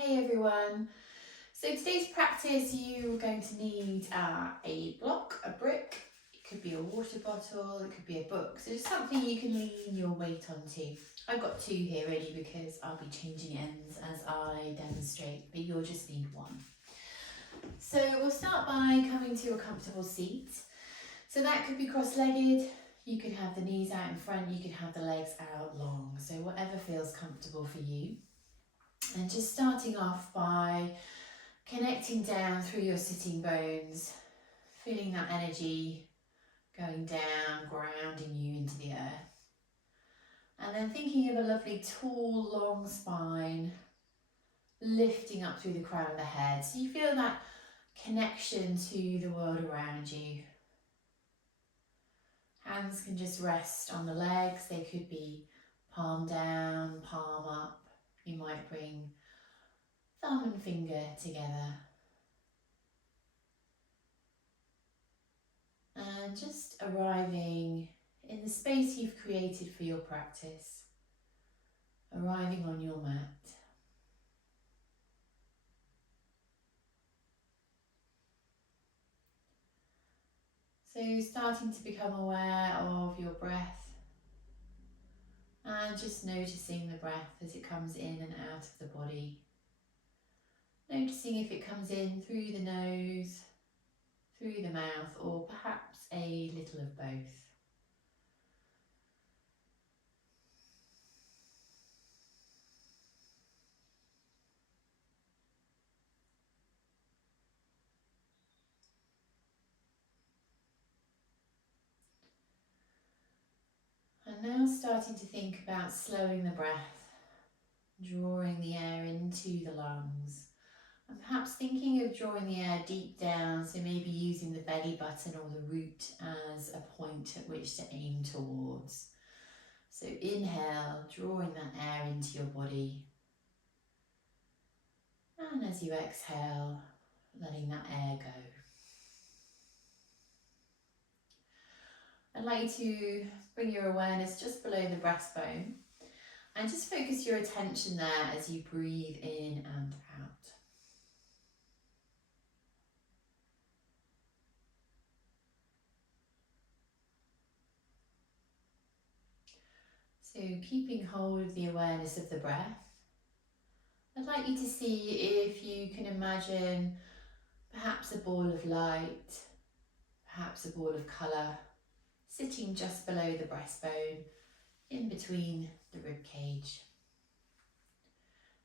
Hey everyone. So today's practice you're going to need a block, a brick, it could be a water bottle, it could be a book. So just something you can lean your weight onto. I've got two here ready because I'll be changing ends as I demonstrate, but you'll just need one. So we'll start by coming to a comfortable seat. So that could be cross-legged, you could have the knees out in front, you could have the legs out long. So whatever feels comfortable for you. And just starting off by connecting down through your sitting bones, feeling that energy going down, grounding you into the earth. And then thinking of a lovely tall, long spine, lifting up through the crown of the head. So you feel that connection to the world around you. Hands can just rest on the legs. They could be palm down, palm up. You might bring thumb and finger together. And just arriving in the space you've created for your practice, arriving on your mat. So starting to become aware of your breath and just noticing the breath as it comes in and out of the body. Noticing if it comes in through the nose, through the mouth, or perhaps a little of both. And now starting to think about slowing the breath, drawing the air into the lungs. And perhaps thinking of drawing the air deep down, so maybe using the belly button or the root as a point at which to aim towards. So inhale, drawing that air into your body. And as you exhale, letting that air go. I'd like you to bring your awareness just below the breastbone and just focus your attention there as you breathe in and out. So keeping hold of the awareness of the breath, I'd like you to see if you can imagine perhaps a ball of light, perhaps a ball of colour, sitting just below the breastbone, in between the rib cage.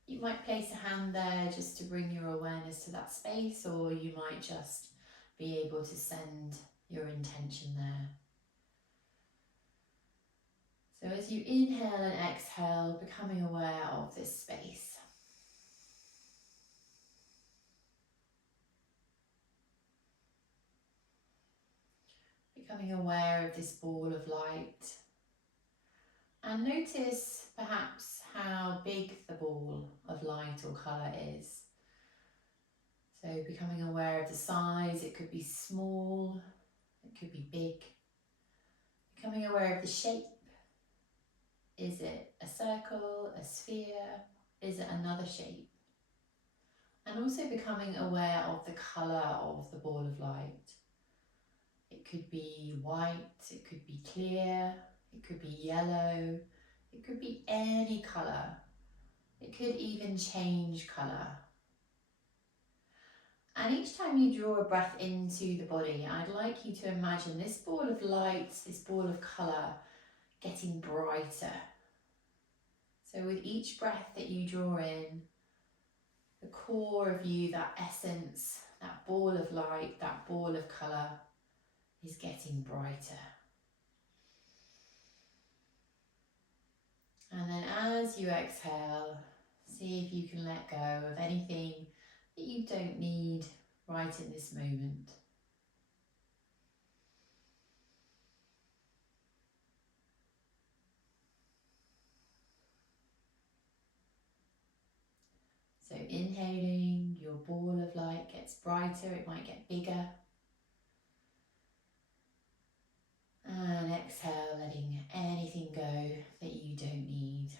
You might place a hand there just to bring your awareness to that space, or you might just be able to send your intention there. So as you inhale and exhale, becoming aware of this space. Becoming aware of this ball of light. And notice perhaps how big the ball of light or colour is. So becoming aware of the size, it could be small, it could be big. Becoming aware of the shape. Is it a circle, a sphere? Is it another shape? And also becoming aware of the colour of the ball of light. It could be white, it could be clear, it could be yellow, it could be any colour. It could even change colour. And each time you draw a breath into the body, I'd like you to imagine this ball of light, this ball of colour getting brighter. So with each breath that you draw in, the core of you, that essence, that ball of light, that ball of colour is getting brighter. And then as you exhale, see if you can let go of anything that you don't need right in this moment. So inhaling, your ball of light gets brighter, it might get bigger. And exhale, letting anything go that you don't need.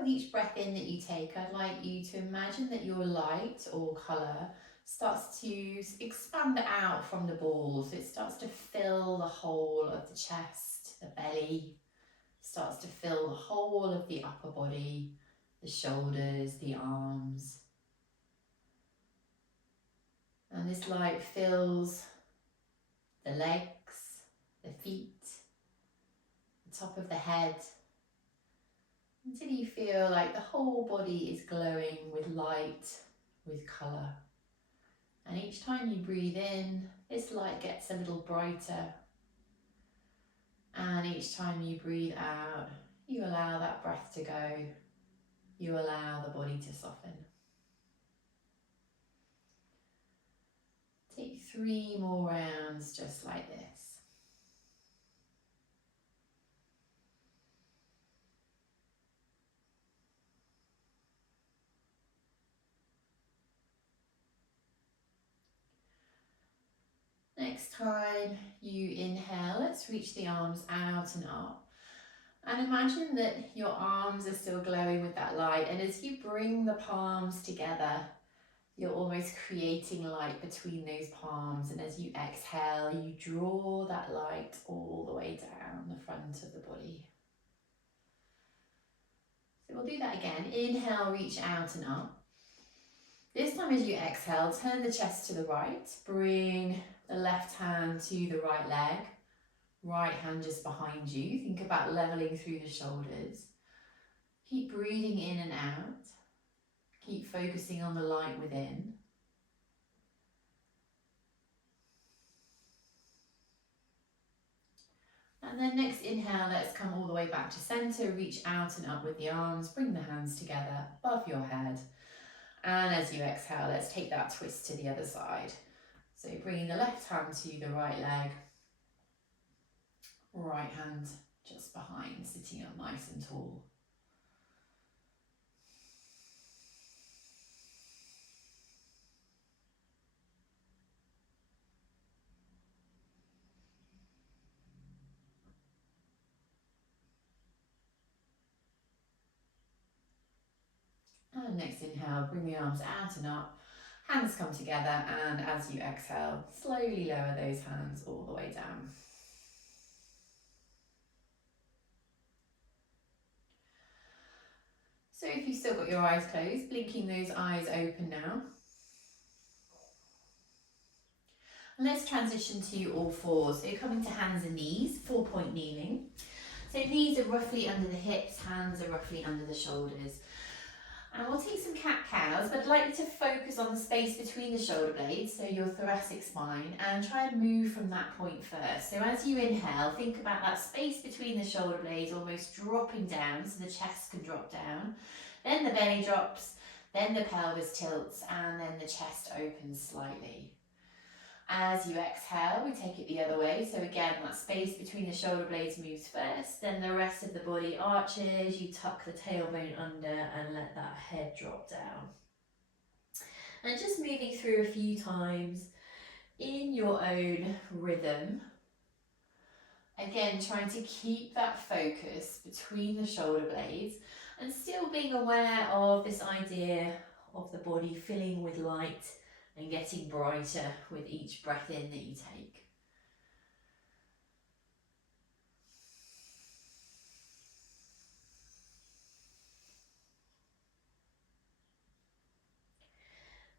with each breath in that you take, I'd like you to imagine that your light or colour starts to expand out from the balls. It starts to fill the whole of the chest, the belly, starts to fill the whole of the upper body, the shoulders, the arms. And this light fills the legs, the feet, the top of the head, until you feel like the whole body is glowing with light, with colour. And each time you breathe in, this light gets a little brighter. And each time you breathe out, you allow that breath to go. You allow the body to soften. Take 3 more rounds just like this. Next time you inhale, let's reach the arms out and up. And imagine that your arms are still glowing with that light. And as you bring the palms together, you're almost creating light between those palms. And as you exhale, you draw that light all the way down the front of the body. So we'll do that again. Inhale, reach out and up. This time as you exhale, turn the chest to the right. Bring the left hand to the right leg. Right hand just behind you. Think about leveling through the shoulders. Keep breathing in and out. Keep focusing on the light within. And then next inhale, let's come all the way back to center. Reach out and up with the arms. Bring the hands together above your head. And as you exhale, let's take that twist to the other side. So bringing the left hand to the right leg. Right hand just behind, sitting up nice and tall. And next inhale, bring the arms out and up. Hands come together, and as you exhale, slowly lower those hands all the way down. So if you've still got your eyes closed, blinking those eyes open now. And let's transition to all fours. So coming to hands and knees, 4-point kneeling. So knees are roughly under the hips, hands are roughly under the shoulders. And we'll take some cat-cows, but I'd like you to focus on the space between the shoulder blades, so your thoracic spine, and try and move from that point first. So as you inhale, think about that space between the shoulder blades almost dropping down, so the chest can drop down. Then the belly drops, then the pelvis tilts, and then the chest opens slightly. As you exhale, we take it the other way. So again, that space between the shoulder blades moves first, then the rest of the body arches, you tuck the tailbone under and let that head drop down. And just moving through a few times in your own rhythm. Again, trying to keep that focus between the shoulder blades and still being aware of this idea of the body filling with light and getting brighter with each breath in that you take.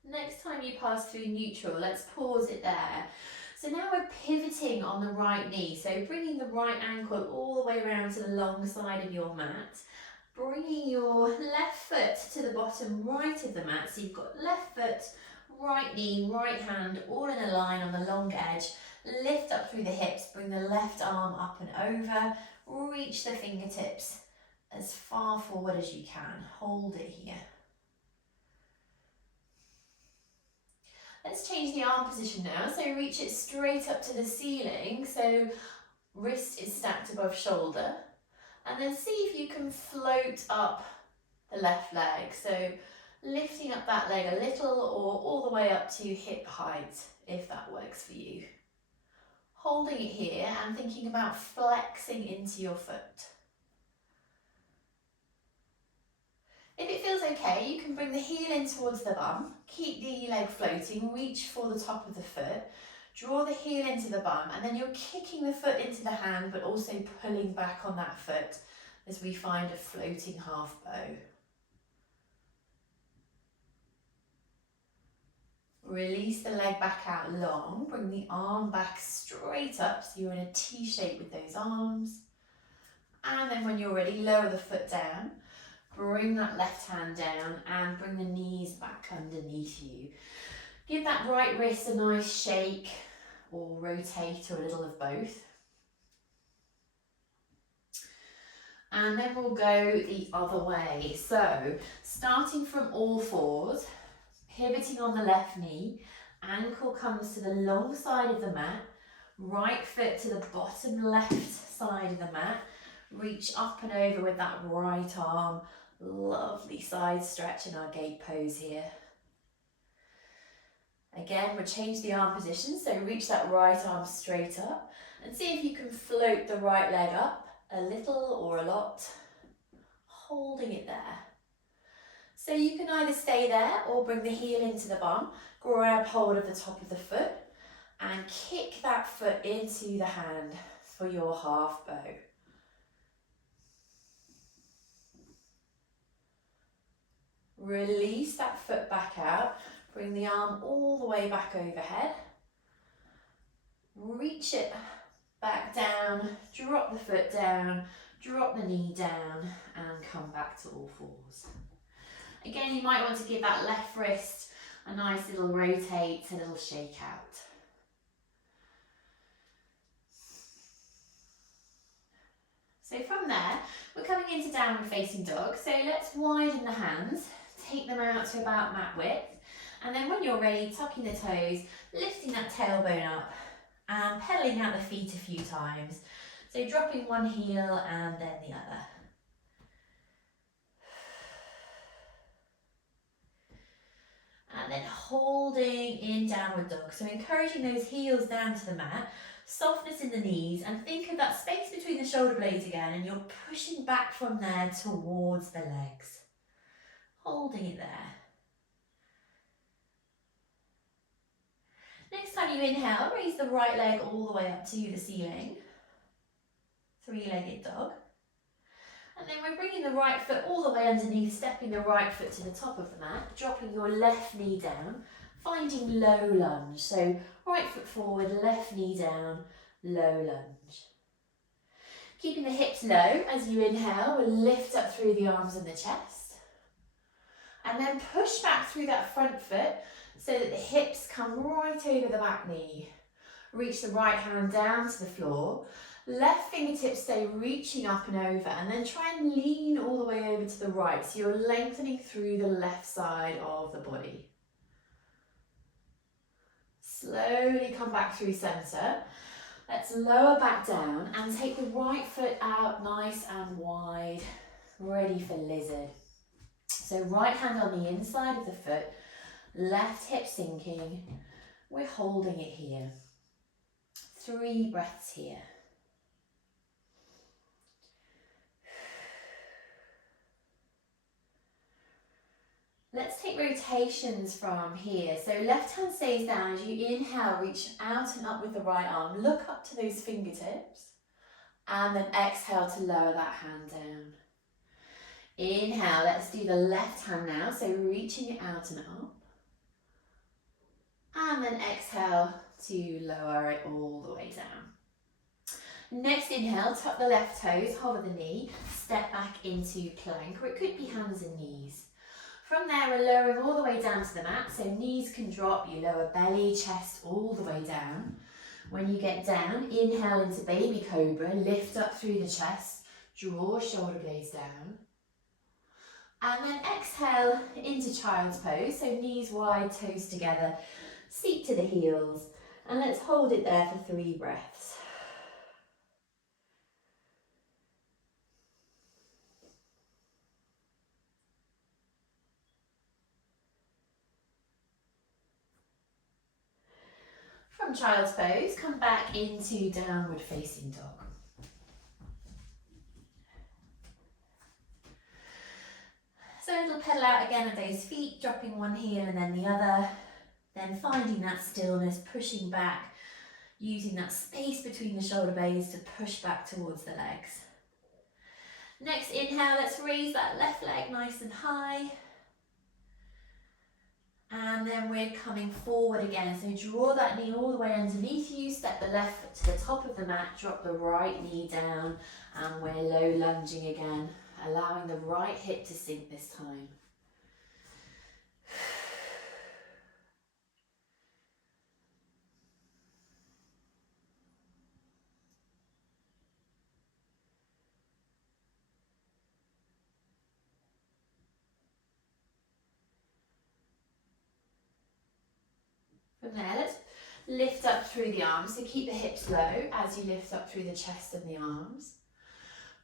Next time you pass through neutral, let's pause it there. So now we're pivoting on the right knee, so bringing the right ankle all the way around to the long side of your mat, bringing your left foot to the bottom right of the mat, so you've got left foot, right knee, right hand, all in a line on the long edge. Lift up through the hips, bring the left arm up and over, reach the fingertips as far forward as you can. Hold it here. Let's change the arm position now, so reach it straight up to the ceiling, so wrist is stacked above shoulder, and then see if you can float up the left leg, so lifting up that leg a little or all the way up to hip height, if that works for you. Holding it here and thinking about flexing into your foot. If it feels okay, you can bring the heel in towards the bum, keep the leg floating, reach for the top of the foot, draw the heel into the bum, and then you're kicking the foot into the hand, but also pulling back on that foot as we find a floating half bow. Release the leg back out long, bring the arm back straight up, so you're in a T shape with those arms. And then when you're ready, lower the foot down, bring that left hand down and bring the knees back underneath you. Give that right wrist a nice shake or rotate, or a little of both. And then we'll go the other way. So starting from all fours, pivoting on the left knee, ankle comes to the long side of the mat, right foot to the bottom left side of the mat, reach up and over with that right arm, lovely side stretch in our gate pose here. Again, we'll change the arm position, so reach that right arm straight up and see if you can float the right leg up a little or a lot, holding it there. So you can either stay there or bring the heel into the bum, grab hold of the top of the foot and kick that foot into the hand for your half bow. Release that foot back out, bring the arm all the way back overhead, reach it back down, drop the foot down, drop the knee down and come back to all fours. Again, you might want to give that left wrist a nice little rotate, a little shake out. So from there, we're coming into downward facing dog. So let's widen the hands, take them out to about mat width. And then when you're ready, tucking the toes, lifting that tailbone up and pedaling out the feet a few times. So dropping one heel and then the other. And then holding in downward dog. So encouraging those heels down to the mat, softness in the knees, and think of that space between the shoulder blades again, and you're pushing back from there towards the legs. Holding it there. Next time you inhale, raise the right leg all the way up to the ceiling. Three-legged dog. And then we're bringing the right foot all the way underneath, stepping the right foot to the top of the mat, dropping your left knee down, finding low lunge. So right foot forward, left knee down, low lunge. Keeping the hips low as you inhale, we'll lift up through the arms and the chest. And then push back through that front foot so that the hips come right over the back knee. Reach the right hand down to the floor. Left fingertips stay reaching up and over, and then try and lean all the way over to the right, so you're lengthening through the left side of the body. Slowly come back through centre. Let's lower back down and take the right foot out nice and wide, ready for lizard. So right hand on the inside of the foot, left hip sinking. We're holding it here. 3 breaths here. Let's take rotations from here. So left hand stays down as you inhale, reach out and up with the right arm. Look up to those fingertips. And then exhale to lower that hand down. Inhale, let's do the left hand now. So reaching it out and up. And then exhale to lower it all the way down. Next inhale, tuck the left toes, hover the knee, step back into plank, or it could be hands and knees. From there, we're lowering all the way down to the mat, so knees can drop, you lower belly, chest all the way down. When you get down, inhale into baby cobra, lift up through the chest, draw shoulder blades down. And then exhale into child's pose, so knees wide, toes together, seat to the heels. And let's hold it there for 3 breaths. From child's pose, come back into downward facing dog. So So a little pedal out again of those feet, dropping one heel and then the other, then finding that stillness, pushing back, using that space between the shoulder blades to push back towards the legs. Next inhale, let's raise that left leg nice and high. And then we're coming forward again. So draw that knee all the way underneath you, step the left foot to the top of the mat, drop the right knee down, and we're low lunging again, allowing the right hip to sink this time. From there, let's lift up through the arms. So keep the hips low as you lift up through the chest and the arms.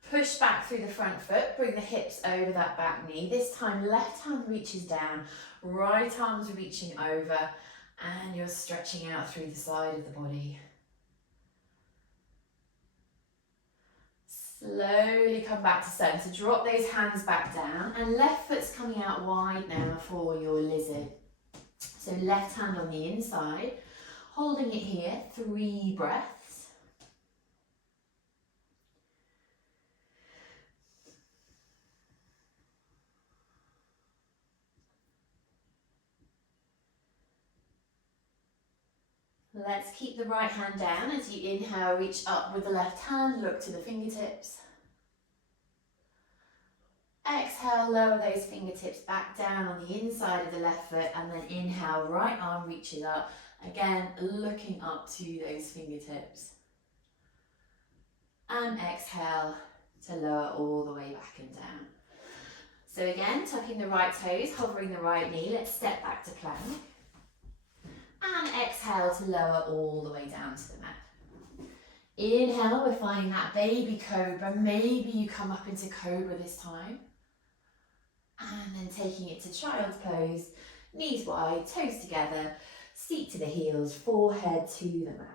Push back through the front foot, bring the hips over that back knee. This time, left hand reaches down, right arm's reaching over, and you're stretching out through the side of the body. Slowly come back to centre, drop those hands back down, and left foot's coming out wide now for your lizard. So left hand on the inside, holding it here, 3 breaths. Let's keep the right hand down as you inhale, reach up with the left hand, look to the fingertips. Exhale, lower those fingertips back down on the inside of the left foot, and then inhale, right arm reaches up, again looking up to those fingertips. And exhale to lower all the way back and down. So again, tucking the right toes, hovering the right knee, let's step back to plank. And exhale to lower all the way down to the mat. Inhale, we're finding that baby cobra. Maybe you come up into cobra this time. And then taking it to child's pose, knees wide, toes together, seat to the heels, forehead to the mat.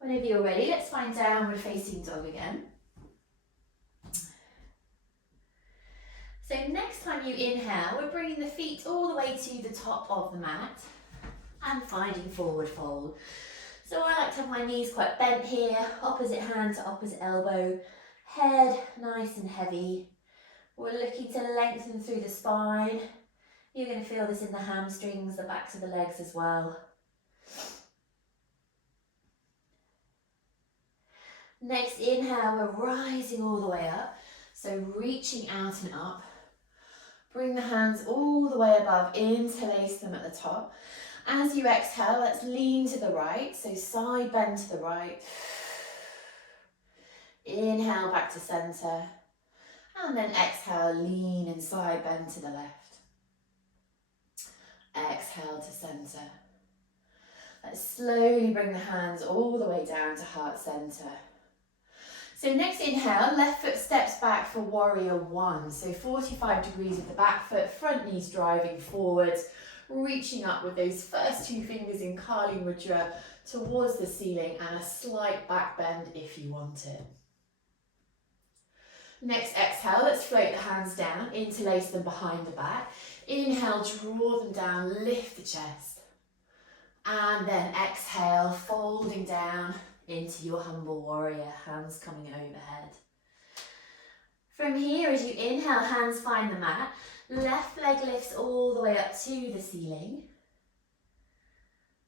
Whenever you're ready, let's find downward facing dog again. So next time you inhale, we're bringing the feet all the way to the top of the mat and finding forward fold. So I like to have my knees quite bent here, opposite hand to opposite elbow, head nice and heavy. We're looking to lengthen through the spine. You're going to feel this in the hamstrings, the backs of the legs as well. Next inhale, we're rising all the way up. So reaching out and up. Bring the hands all the way above, interlace them at the top. As you exhale, let's lean to the right, so side bend to the right. Inhale back to centre. And then exhale, lean and side bend to the left. Exhale to centre. Let's slowly bring the hands all the way down to heart centre. So next inhale, left foot steps back for warrior 1. So 45 degrees with the back foot, front knees driving forwards, reaching up with those first 2 fingers in Kali Mudra towards the ceiling, and a slight back bend if you want it. Next exhale, let's float the hands down, interlace them behind the back. Inhale, draw them down, lift the chest. And then exhale, folding down into your humble warrior, hands coming overhead. From here, as you inhale, hands find the mat. Left leg lifts all the way up to the ceiling.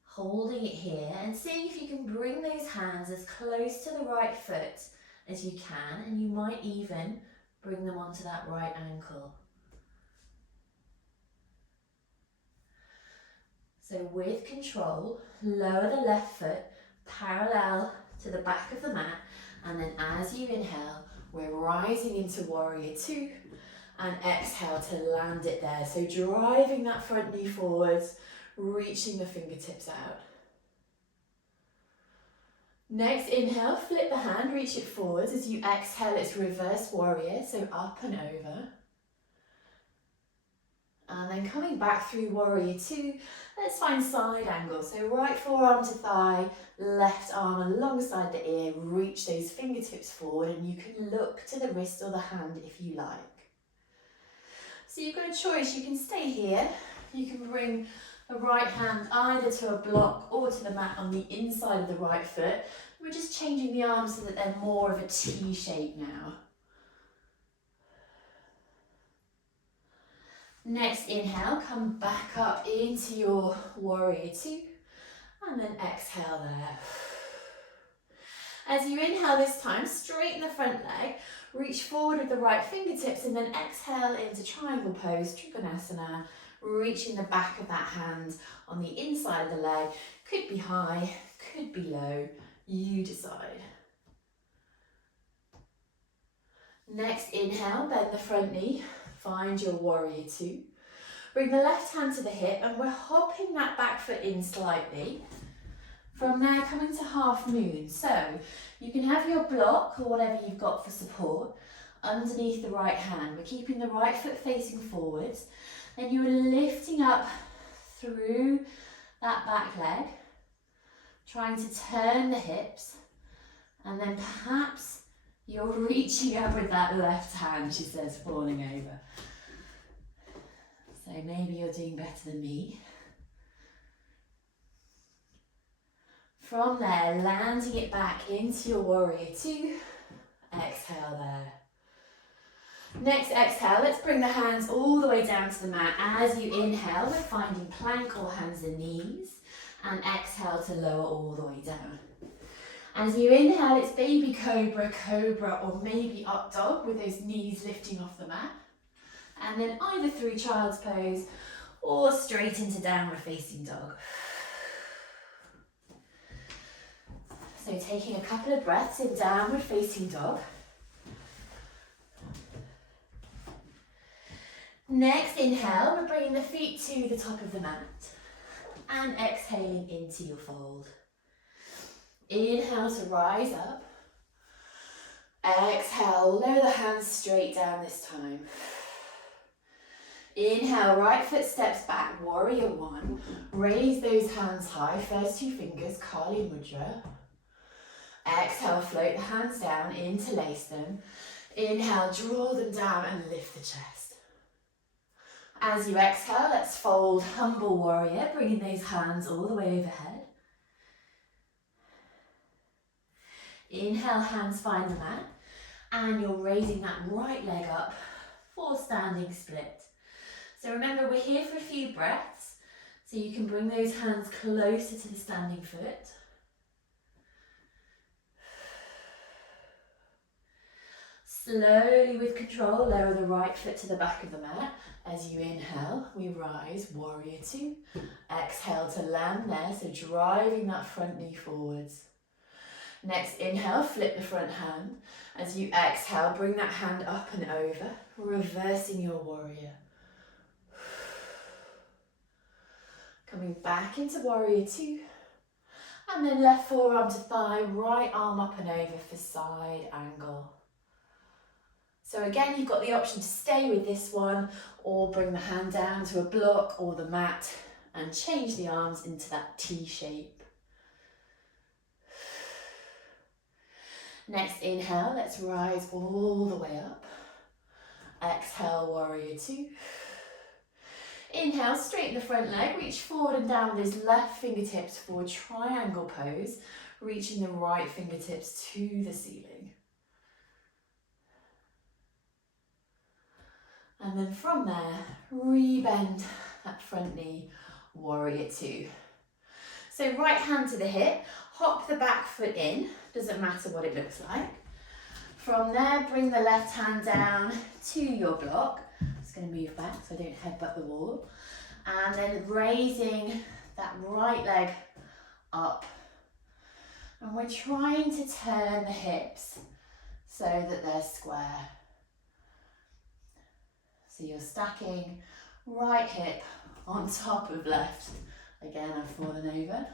Holding it here and seeing if you can bring those hands as close to the right foot as you can, and you might even bring them onto that right ankle. So with control, lower the left foot parallel to the back of the mat, and then as you inhale, we're rising into warrior 2 and exhale to land it there. So driving that front knee forwards, reaching the fingertips out. Next, inhale, flip the hand, reach it forwards. As you exhale, it's reverse warrior, so up and over. And then coming back through warrior two, let's find side angle. So right forearm to thigh, left arm alongside the ear, reach those fingertips forward, and you can look to the wrist or the hand if you like. So you've got a choice, you can stay here, you can bring the right hand either to a block or to the mat on the inside of the right foot. We're just changing the arms so that they're more of a T shape now. Next inhale, come back up into your warrior two, and then exhale there. As you inhale this time, straighten the front leg, reach forward with the right fingertips, and then exhale into triangle pose, Trikonasana, reaching the back of that hand on the inside of the leg. Could be high, could be low, you decide. Next inhale, bend the front knee, find your warrior two. Bring the left hand to the hip, and we're hopping that back foot in slightly. From there, coming to half moon. So you can have your block or whatever you've got for support underneath the right hand. We're keeping the right foot facing forwards. Then you are lifting up through that back leg, trying to turn the hips, and then perhaps you're reaching up with that left hand, she says, falling over. So maybe you're doing better than me. From there, landing it back into your warrior two. Exhale there. Next exhale, let's bring the hands all the way down to the mat. As you inhale, we're finding plank or hands and knees. And exhale to lower all the way down. As you inhale, it's baby cobra, cobra, or maybe up dog with those knees lifting off the mat. And then either through child's pose or straight into downward facing dog. So taking a couple of breaths in downward facing dog. Next inhale, we're bringing the feet to the top of the mat and exhaling into your fold. Inhale to rise up. Exhale, lower the hands straight down this time. Inhale, right foot steps back, warrior one. Raise those hands high, first two fingers, Kali Mudra. Exhale, float the hands down, interlace them. Inhale, draw them down and lift the chest. As you exhale, let's fold humble warrior, bringing those hands all the way overhead. Inhale, hands find the mat, and you're raising that right leg up for standing split. So remember, we're here for a few breaths, so you can bring those hands closer to the standing foot. Slowly, with control, lower the right foot to the back of the mat. As you inhale, we rise, warrior two. Exhale to land there, so driving that front knee forwards. Next inhale, flip the front hand. As you exhale, bring that hand up and over, reversing your warrior. Coming back into warrior two. And then left forearm to thigh, right arm up and over for side angle. So again, you've got the option to stay with this one or bring the hand down to a block or the mat and change the arms into that T shape. Next inhale, let's rise all the way up. Exhale, warrior two. Inhale, straighten the front leg, reach forward and down with those left fingertips for triangle pose, reaching the right fingertips to the ceiling. And then from there, re-bend that front knee, warrior two. So right hand to the hip, hop the back foot in, doesn't matter what it looks like. From there, bring the left hand down to your block. I'm just going to move back so I don't headbutt the wall. And then raising that right leg up. And we're trying to turn the hips so that they're square. So you're stacking right hip on top of left. Again, I've fallen over.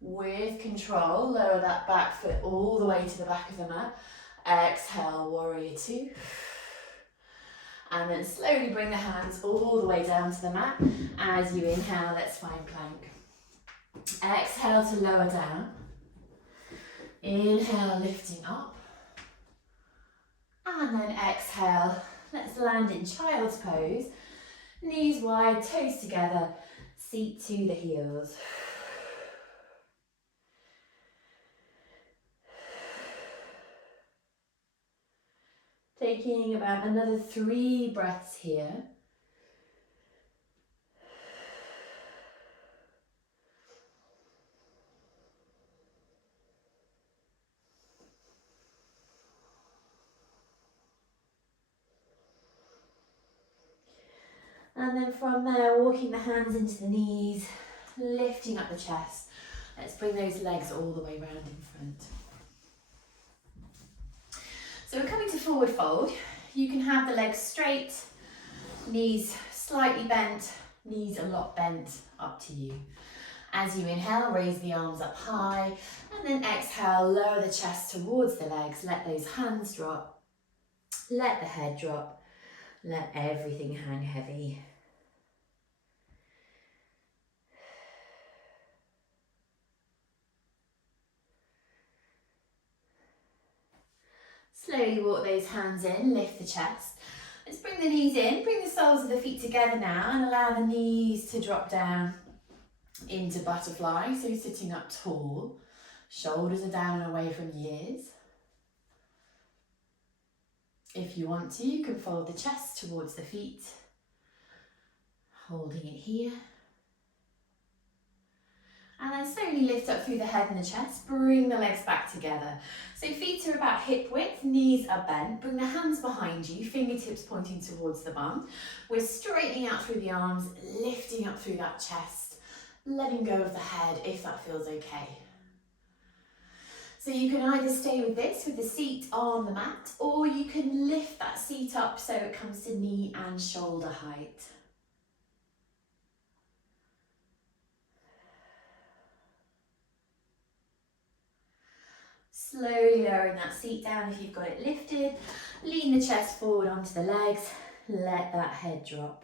With control, lower that back foot all the way to the back of the mat. Exhale, warrior two. And then slowly bring the hands all the way down to the mat. As you inhale, let's find plank. Exhale to lower down. Inhale, lifting up. And then exhale, let's land in child's pose. Knees wide, toes together, seat to the heels. Taking about another 3 breaths here. And then from there, walking the hands into the knees, lifting up the chest. Let's bring those legs all the way round in front. So we're coming to forward fold. You can have the legs straight, knees slightly bent, knees a lot bent, up to you. As you inhale, raise the arms up high, and then exhale, lower the chest towards the legs. Let those hands drop, let the head drop, let everything hang heavy. Slowly walk those hands in, lift the chest. Let's bring the knees in, bring the soles of the feet together now and allow the knees to drop down into butterfly, so sitting up tall. Shoulders are down and away from the ears. If you want to, you can fold the chest towards the feet, holding it here. And then slowly lift up through the head and the chest, bring the legs back together. So feet are about hip width, knees are bent, bring the hands behind you, fingertips pointing towards the bum. We're straightening out through the arms, lifting up through that chest, letting go of the head if that feels okay. So you can either stay with this, with the seat on the mat, or you can lift that seat up so it comes to knee and shoulder height. Slowly lowering that seat down if you've got it lifted. Lean the chest forward onto the legs. Let that head drop.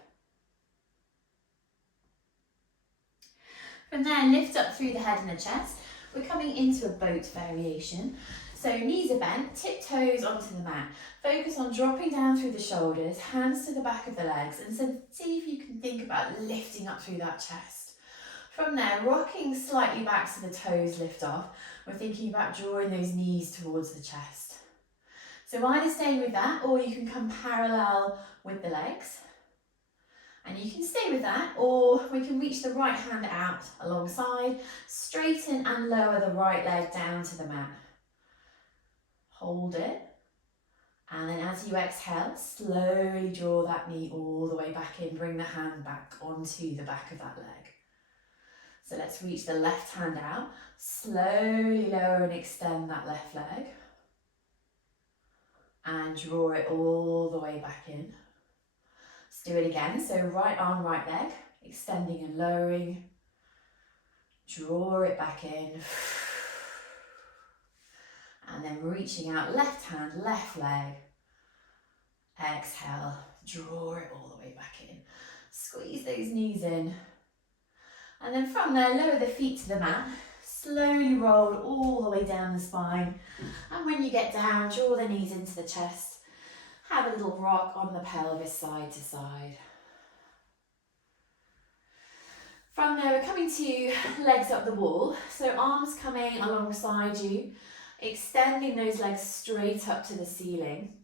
From there, lift up through the head and the chest. We're coming into a boat variation. So knees are bent, tiptoes onto the mat. Focus on dropping down through the shoulders, hands to the back of the legs, and so see if you can think about lifting up through that chest. From there, rocking slightly back so the toes lift off. We're thinking about drawing those knees towards the chest. So either stay with that, or you can come parallel with the legs. And you can stay with that, or we can reach the right hand out alongside, straighten and lower the right leg down to the mat. Hold it. And then as you exhale, slowly draw that knee all the way back in. Bring the hand back onto the back of that leg. So let's reach the left hand out, slowly lower and extend that left leg. And draw it all the way back in. Let's do it again. So right arm, right leg, extending and lowering. Draw it back in. And then reaching out, left hand, left leg. Exhale, draw it all the way back in. Squeeze those knees in. And then from there, lower the feet to the mat. Slowly roll all the way down the spine. And when you get down, draw the knees into the chest. Have a little rock on the pelvis side to side. From there, we're coming to legs up the wall. So arms coming alongside you, extending those legs straight up to the ceiling.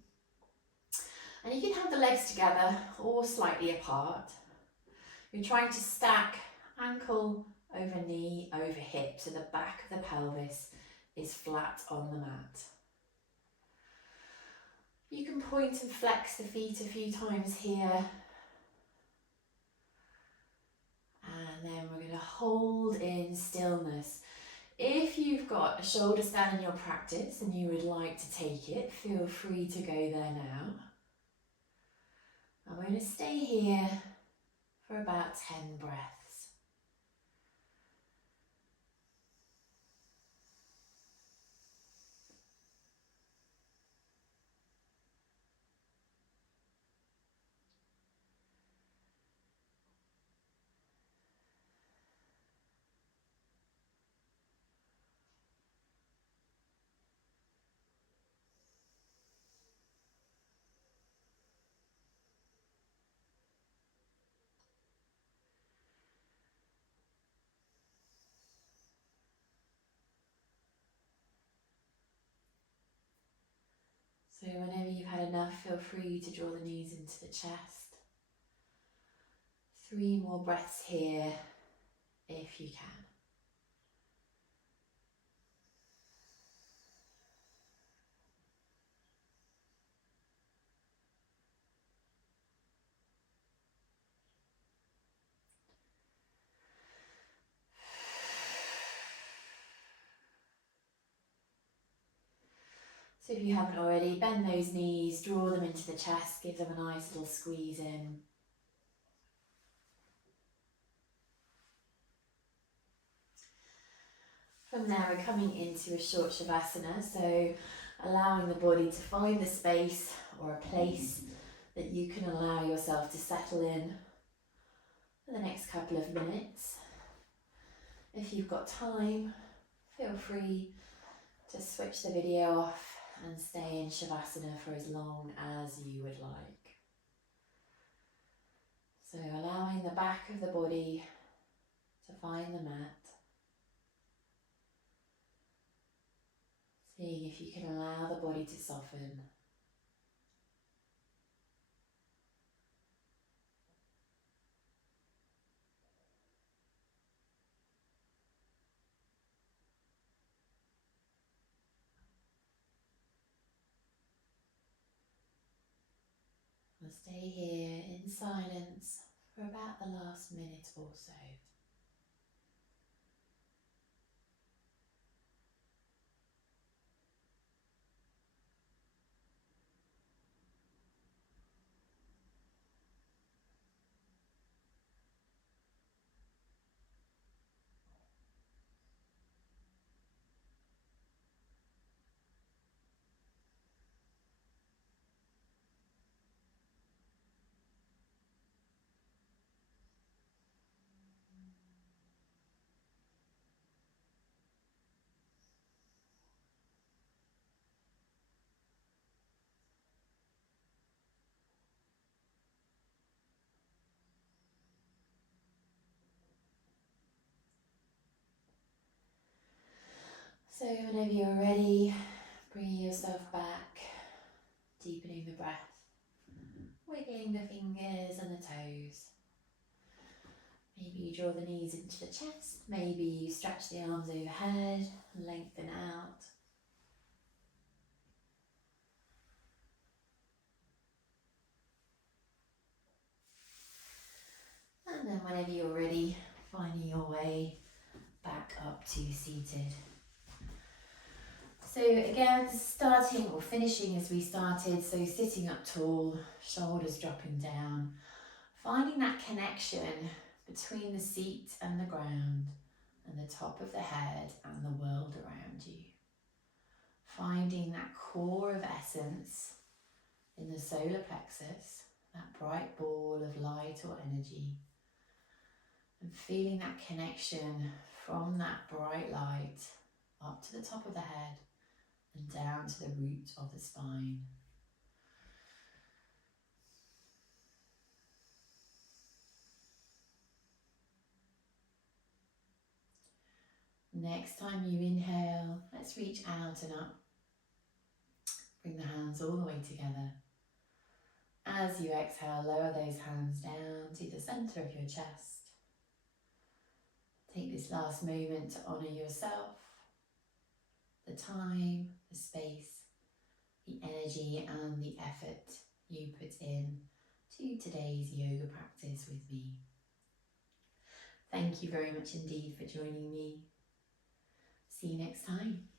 And you can have the legs together or slightly apart. You're trying to stack ankle over knee over hip, so the back of the pelvis is flat on the mat. You can point and flex the feet a few times here. And then we're going to hold in stillness. If you've got a shoulder stand in your practice and you would like to take it, feel free to go there now. And we're going to stay here for about 10 breaths. whenever you've had enough, feel free to draw the knees into the chest. 3 more breaths here if you can. So if you haven't already, bend those knees, draw them into the chest, give them a nice little squeeze in. From there, we're coming into a short shavasana, so allowing the body to find the space or a place that you can allow yourself to settle in for the next couple of minutes. If you've got time, feel free to switch the video off and stay in shavasana for as long as you would like. So allowing the back of the body to find the mat. Seeing if you can allow the body to soften. We'll stay here in silence for about the last minute or so. So whenever you're ready, bringing yourself back, deepening the breath, wiggling the fingers and the toes. Maybe you draw the knees into the chest, maybe you stretch the arms overhead, lengthen out. And then whenever you're ready, finding your way back up to seated. So again, starting or finishing as we started, so sitting up tall, shoulders dropping down, finding that connection between the seat and the ground and the top of the head and the world around you. Finding that core of essence in the solar plexus, that bright ball of light or energy, and feeling that connection from that bright light up to the top of the head and down to the root of the spine. Next time you inhale, let's reach out and up. Bring the hands all the way together. As you exhale, lower those hands down to the centre of your chest. Take this last moment to honour yourself, the time, the space, the energy and the effort you put in to today's yoga practice with me. Thank you very much indeed for joining me. See you next time.